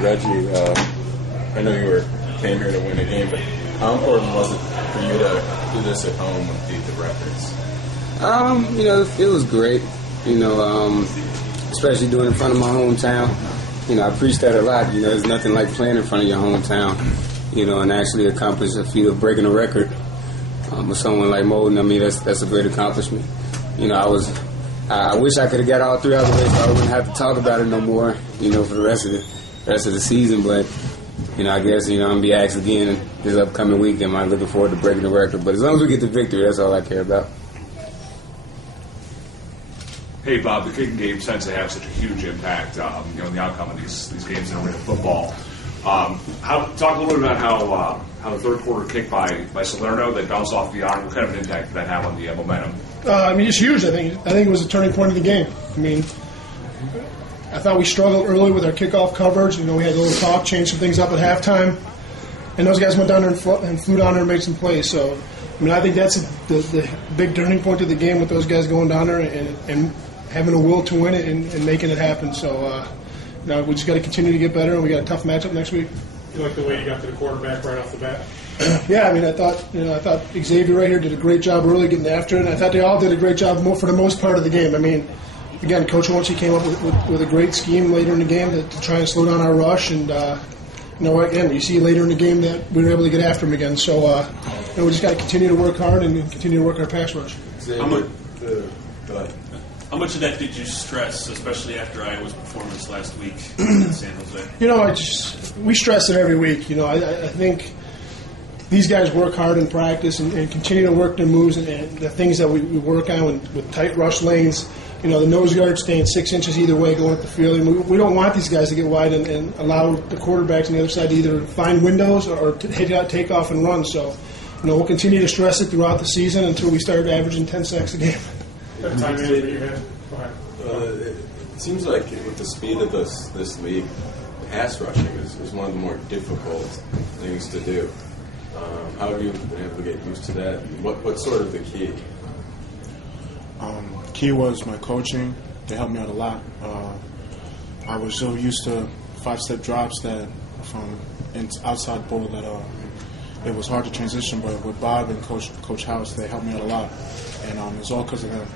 Reggie, I know you came here to win a game, but how important was it for you to do this at home and beat the records? It was great. Especially doing it in front of my hometown. I preach that a lot. There's nothing like playing in front of your hometown. And actually accomplish a feat of breaking a record with someone like Molden. I mean, that's a great accomplishment. I wish I could have got all 3 out of the way so I wouldn't have to talk about it no more, for the rest of the season. But, I guess, I'm going to be asked again this upcoming weekend. I'm looking forward to breaking the record. But as long as we get the victory, that's all I care about. Hey, Bob, the kicking game tends to have such a huge impact, in the outcome of these games in arena football. Talk a little bit about how the third quarter kick by Salerno that bounced off the arm. What kind of an impact did that have on the momentum? It's huge. I think it was a turning point of the game. I thought we struggled early with our kickoff coverage. We had a little talk, changed some things up at halftime, and those guys went down there and flew down there and made some plays. So, I think that's the big turning point of the game with those guys going down there and having a will to win it and making it happen. So, we just got to continue to get better, and we got a tough matchup next week. You like the way you got to the quarterback right off the bat? Yeah, I thought Xavier right here did a great job early getting after it, and I thought they all did a great job for the most part of the game. Again, Coach Wonchie came up with a great scheme later in the game to try and slow down our rush, and again, you see later in the game that we were able to get after him again. So, we just got to continue to work hard and continue to work our pass rush. How much of that did you stress, especially after Iowa's performance last week in San Jose? We stress it every week. I think these guys work hard in practice and continue to work their moves and the things that we work on with tight rush lanes. The nose guard staying 6 inches either way going up the field. And we don't want these guys to get wide and allow the quarterbacks on the other side to either find windows or take off and run. So, we'll continue to stress it throughout the season until we start averaging 10 sacks a game. That time in that you had. Go ahead. It seems like with the speed of this league, pass rushing is one of the more difficult things to do. How have you been able to get used to that? What's sort of the key? Key was my coaching. They helped me out a lot. I was so used to 5-step drops that from outside bowl that it was hard to transition. But with Bob and Coach House, they helped me out a lot, and it's all because of them.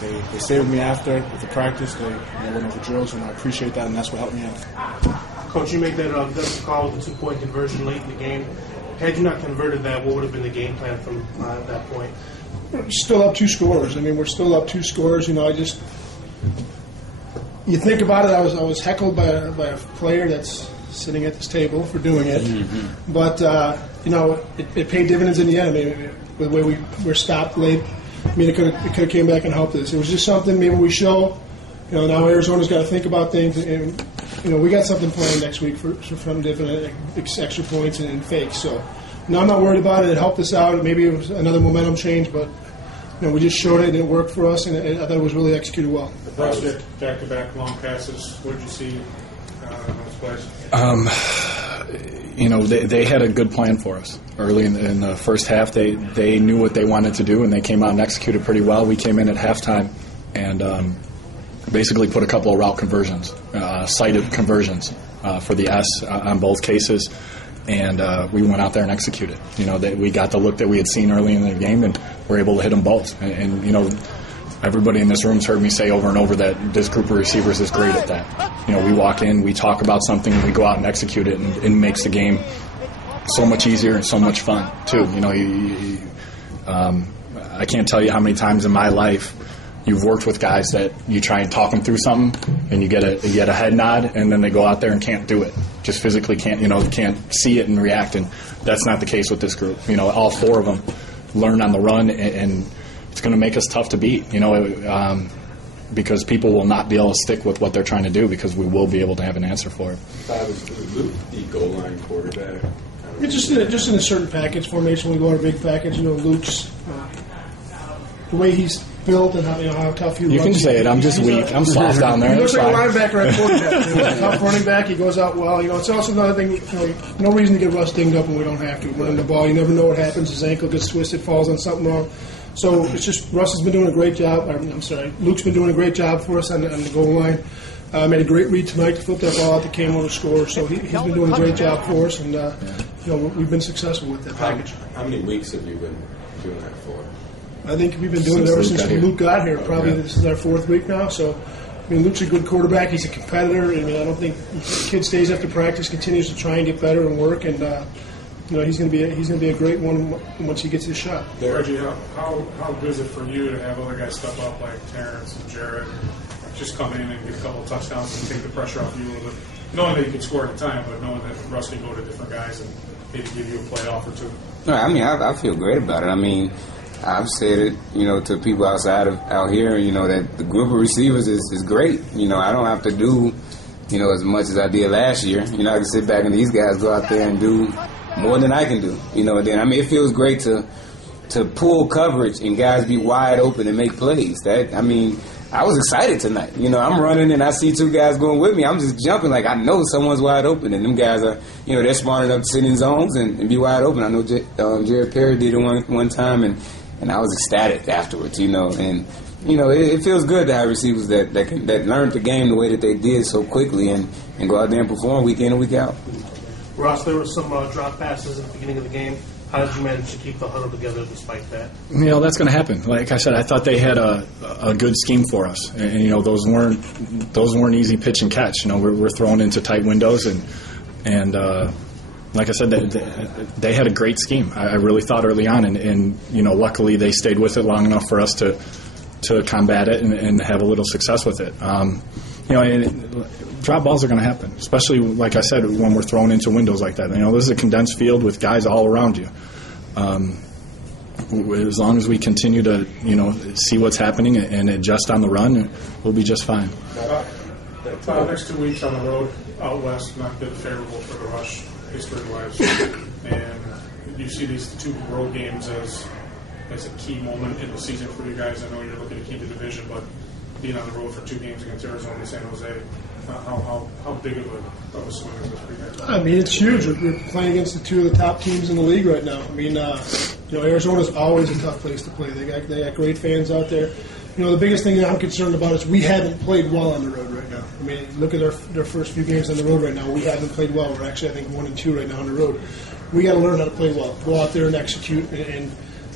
They stayed with me after with the practice. They went over drills, and I appreciate that, and that's what helped me out. Coach, you made that call with the 2-point conversion late in the game. Had you not converted that, what would have been the game plan from that point? We're still up 2 scores. We're still up 2 scores. You think about it. I was heckled by a player that's sitting at this table for doing it, but it paid dividends in the end. The way we were stopped late. It could have came back and helped us. It was just something maybe we show. Now Arizona's got to think about things, and we got something planned next week from different extra points and fakes. So, I'm not worried about it. It helped us out. Maybe it was another momentum change, but we just showed it and it worked for us, and I thought it was really executed well. The prospect back-to-back long passes. What did you see on those plays? They had a good plan for us early in the first half. They knew what they wanted to do, and they came out and executed pretty well. We came in at halftime and basically put a couple of route conversions, sighted conversions for the S on both cases, and we went out there and executed. We got the look that we had seen early in the game, and were able to hit them both. And everybody in this room's heard me say over and over that this group of receivers is great at that. We walk in, we talk about something, and we go out and execute it, and it makes the game so much easier and so much fun, too. I can't tell you how many times in my life you've worked with guys that you try and talk them through something, and you get a head nod, and then they go out there and can't do it. Just physically can't see it and react, and that's not the case with this group. All 4 of them learn on the run, and it's going to make us tough to beat, because people will not be able to stick with what they're trying to do, because we will be able to have an answer for it. Was Luke the goal line quarterback? Just in a certain package formation, we go on a big package. Luke's the way he's built and how tough he runs. You can say it. I'm just weak. I'm soft down there. He looks like a linebacker at quarterback. He's a tough running back. He goes out well. It's also another thing. No reason to get Russ dinged up when we don't have to. Running the ball, you never know what happens. His ankle gets twisted, falls on something wrong. So it's just Russ has been doing a great job. Luke's been doing a great job for us on the goal line. Made a great read tonight to flip that ball out to Camo to score. So he's been doing a great job for us, and we've been successful with that package. How many weeks have you been doing that for? I think we've been doing it ever since Luke got here. Probably this is our 4th week now. So, I mean, Luke's a good quarterback. He's a competitor. I mean, I don't think the kid stays after practice, continues to try and get better and work, and he's going to be a great one once he gets his shot. Reggie, how good is it for you to have other guys step up like Terrence and Jared, just come in and get a couple of touchdowns and take the pressure off you a little bit, knowing that you can score at a time, but knowing that Russ can go to different guys and maybe give you a playoff or two? No, I mean, I feel great about it. I mean, I've said it, to people out here, that the group of receivers is great. I don't have to do, as much as I did last year. I can sit back and these guys go out there and do more than I can do. It feels great to pull coverage and guys be wide open and make plays. I was excited tonight. I'm running and I see 2 guys going with me. I'm just jumping like I know someone's wide open, and them guys are, they're smart enough to sit in zones and be wide open. I know Jared Perry did it one time, and I was ecstatic afterwards. It feels good to have receivers that learned the game the way that they did so quickly and go out there and perform week in and week out. Ross, there were some drop passes at the beginning of the game. How did you manage to keep the huddle together despite that? That's going to happen. Like I said, I thought they had a good scheme for us, and those weren't easy pitch and catch. We're thrown into tight windows, and like I said, they had a great scheme. I really thought early on, and luckily they stayed with it long enough for us to combat it and have a little success with it. Drop balls are going to happen, especially, like I said, when we're thrown into windows like that. This is a condensed field with guys all around you. As long as we continue to, see what's happening and adjust on the run, we'll be just fine. Next 2 weeks on the road out west, not been favorable for the Rush history-wise. And you see these 2 road games as a key moment in the season for you guys. I know you're looking to keep the division, but being on the road for 2 games against Arizona and San Jose, how big of a swing is this for you guys? I mean, it's huge. We're playing against the 2 of the top teams in the league right now. I mean, Arizona's always a tough place to play. They got great fans out there. The biggest thing that I'm concerned about is we haven't played well on the road right now. I mean, look at their first few games on the road right now. We haven't played well. We're actually, I think, 1-2 right now on the road. We got to learn how to play well. Go out there and execute and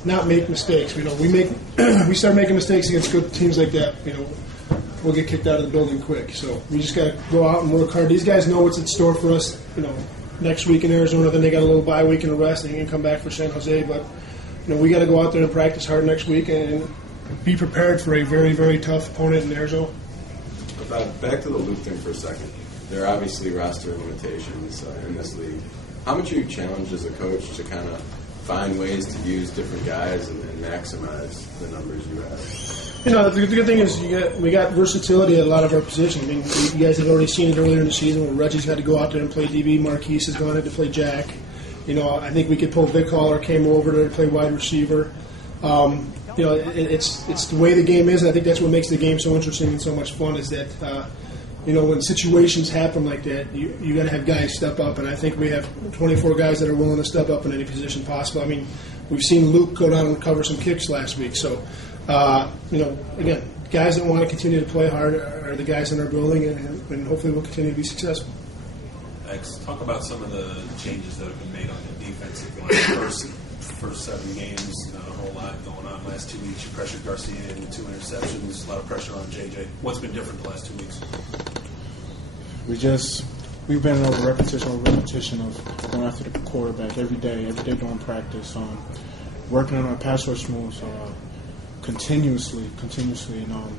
not make mistakes. We start making mistakes against good teams like that. We'll get kicked out of the building quick. So we just got to go out and work hard. These guys know what's in store for us. Next week in Arizona, then they got a little bye week and a rest, and they can come back for San Jose. But we got to go out there and practice hard next week and be prepared for a very, very tough opponent in Arizona. Back to the Luke thing for a second. There are obviously roster limitations in this league. How much are you challenged as a coach to kind of find ways to use different guys and maximize the numbers you have? The good thing is we got versatility at a lot of our positions. I mean, you guys have already seen it earlier in the season where Reggie's had to go out there and play DB. Marquise has gone in to play Jack. I think we could pull Vic Hall or came over to play wide receiver. It's the way the game is, and I think that's what makes the game so interesting and so much fun is that, when situations happen like that, you got to have guys step up, and I think we have 24 guys that are willing to step up in any position possible. I mean, we've seen Luke go down and cover some kicks last week, so, again, guys that want to continue to play hard are the guys in our building, and hopefully we'll continue to be successful. Thanks. Talk about some of the changes that have been made on the defensive line. First 7 games, not a whole lot going on. Last 2 weeks, you pressured Garcia into 2 interceptions, a lot of pressure on JJ. What's been different the last 2 weeks? We've been over repetition of going after the quarterback every day during practice, working on our pass rush moves continuously, and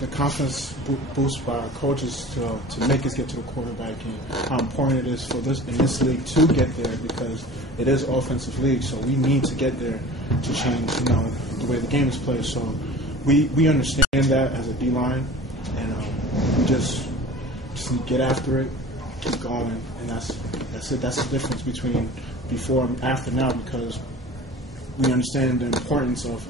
the confidence boost by our coaches to make us get to the quarterback, and how important it is for in this league to get there, because it is offensive league, so we need to get there to change the way the game is played. So we understand that as a D-line, and we just need to get after it, keep going, and that's it. That's the difference between before and after now, because we understand the importance of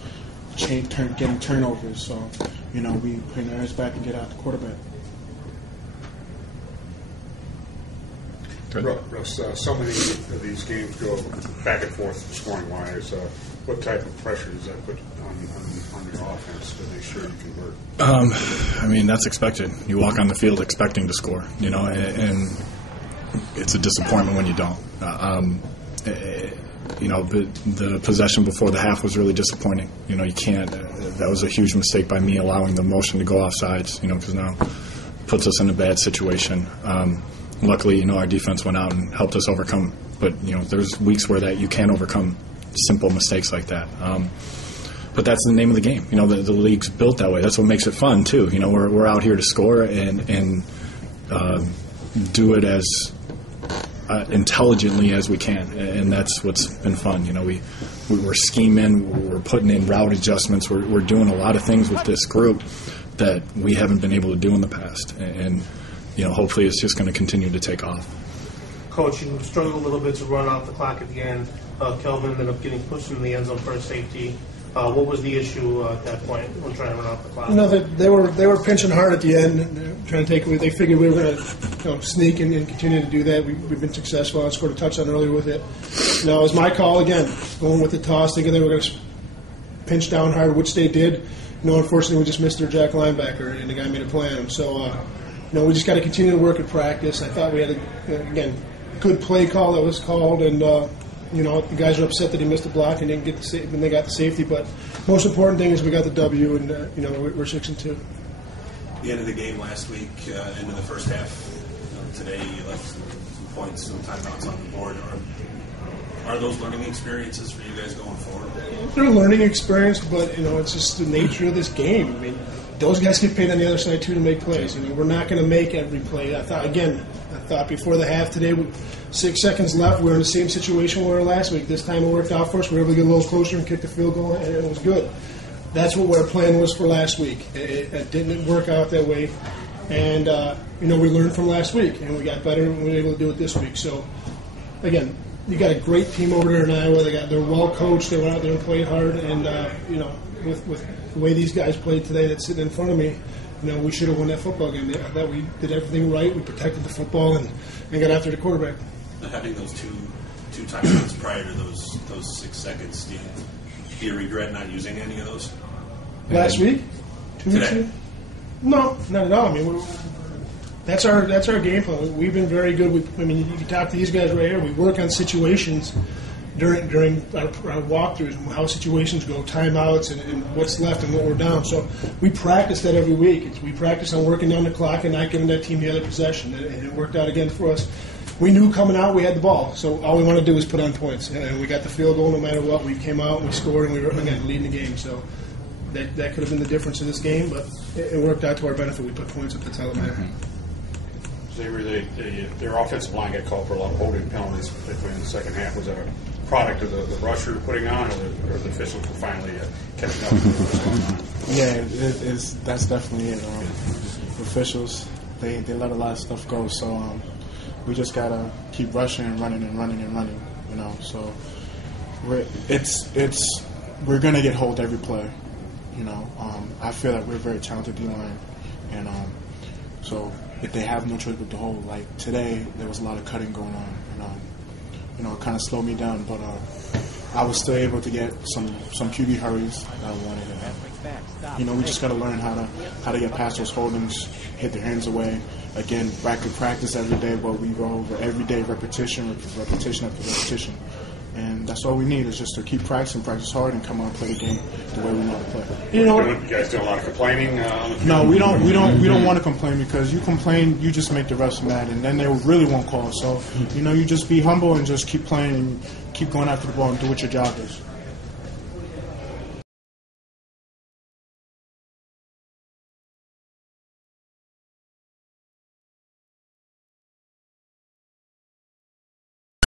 getting turnovers. So, we bring our heads back and get out the quarterback. Russ, so many of these games go back and forth scoring wise. What type of pressure does that put on your offense to make sure you convert? I mean, that's expected. You walk on the field expecting to score, and it's a disappointment when you don't. The possession before the half was really disappointing. You can't. That was a huge mistake by me allowing the motion to go offsides. Because now it puts us in a bad situation. Luckily, our defense went out and helped us overcome. But there's weeks where that you can't overcome simple mistakes like that. But that's the name of the game. The league's built that way. That's what makes it fun too. We're out here to score and do it as intelligently as we can, and that's what's been fun. We're scheming, we're putting in route adjustments, we're doing a lot of things with this group that we haven't been able to do in the past, and hopefully it's just going to continue to take off. Coach, you struggled a little bit to run off the clock at the end. Kelvin ended up getting pushed in the end zone for a safety. What was the issue at that point when trying to run off the clock? They were pinching hard at the end, trying to take away. They figured we were going to sneak and continue to do that. We've been successful. I scored a touchdown earlier with it. It was my call again, going with the toss, thinking they were going to pinch down hard, which they did. Unfortunately, we just missed their jack linebacker, and the guy made a play on him. So, we just got to continue to work at practice. I thought we had a good play call that was called, and the guys are upset that he missed the block and didn't get when they got the safety. But most important thing is we got the W, and we're 6-2. The end of the game last week, end of the first half. Today you left some points, some timeouts on the board. Are those learning experiences for you guys going forward? They're a learning experience, but it's just the nature of this game. I mean, those guys get paid on the other side too to make plays. We're not going to make every play. I thought before the half today, with 6 seconds left, we were in the same situation we were last week. This time it worked out for us. We were able to get a little closer and kick the field goal, and it was good. That's what our plan was for last week. It didn't work out that way, and we learned from last week, and we got better, and we were able to do it this week. So, again, you got a great team over there in Iowa. They're well coached. They went out there and played hard, and with the way these guys played today, that's sitting in front of me, we should have won that football game. I thought we did everything right. We protected the football and got after the quarterback. Having those two timeouts prior to those 6 seconds, do you regret not using any of those? Last week? 2 weeks ago? No, not at all. I mean, that's our game plan. We've been very good with. You can talk to these guys right here. We work on situations during our walkthroughs, how situations go, timeouts, and what's left and what we're down. So we practice that every week. We practice on working down the clock and not giving that team the other possession, and it worked out again for us. We knew coming out we had the ball, so all we wanted to do was put on points, and we got the field goal no matter what. We came out and we scored, and we were again leading the game. So that could have been the difference in this game, but it worked out to our benefit. We put points up. That's all that mattered. Their offensive line got called for a lot of holding penalties, particularly in the second half. Was that a product of the rush you're putting on, or the officials were finally catching up to what's going on? Yeah, that's definitely it. Officials, they let a lot of stuff go, so we just gotta keep rushing and running and running and running. So we're gonna get hold every play. I feel that we're a very talented D-line, and so if they have no choice but to hold, like today, there was a lot of cutting going on, and it kind of slowed me down, but I was still able to get some QB hurries that I wanted. We just got to learn how to get past those holdings, hit their hands away. Again, back to practice every day, what we go over every day, repetition after repetition. And that's all we need is just to keep practice hard, and come out and play the game the way we know to play. You guys do a lot of complaining on the field? No, we don't want to complain, because you complain, you just make the refs mad, and then they really won't call. So, you just be humble and just keep playing, and keep going after the ball and do what your job is.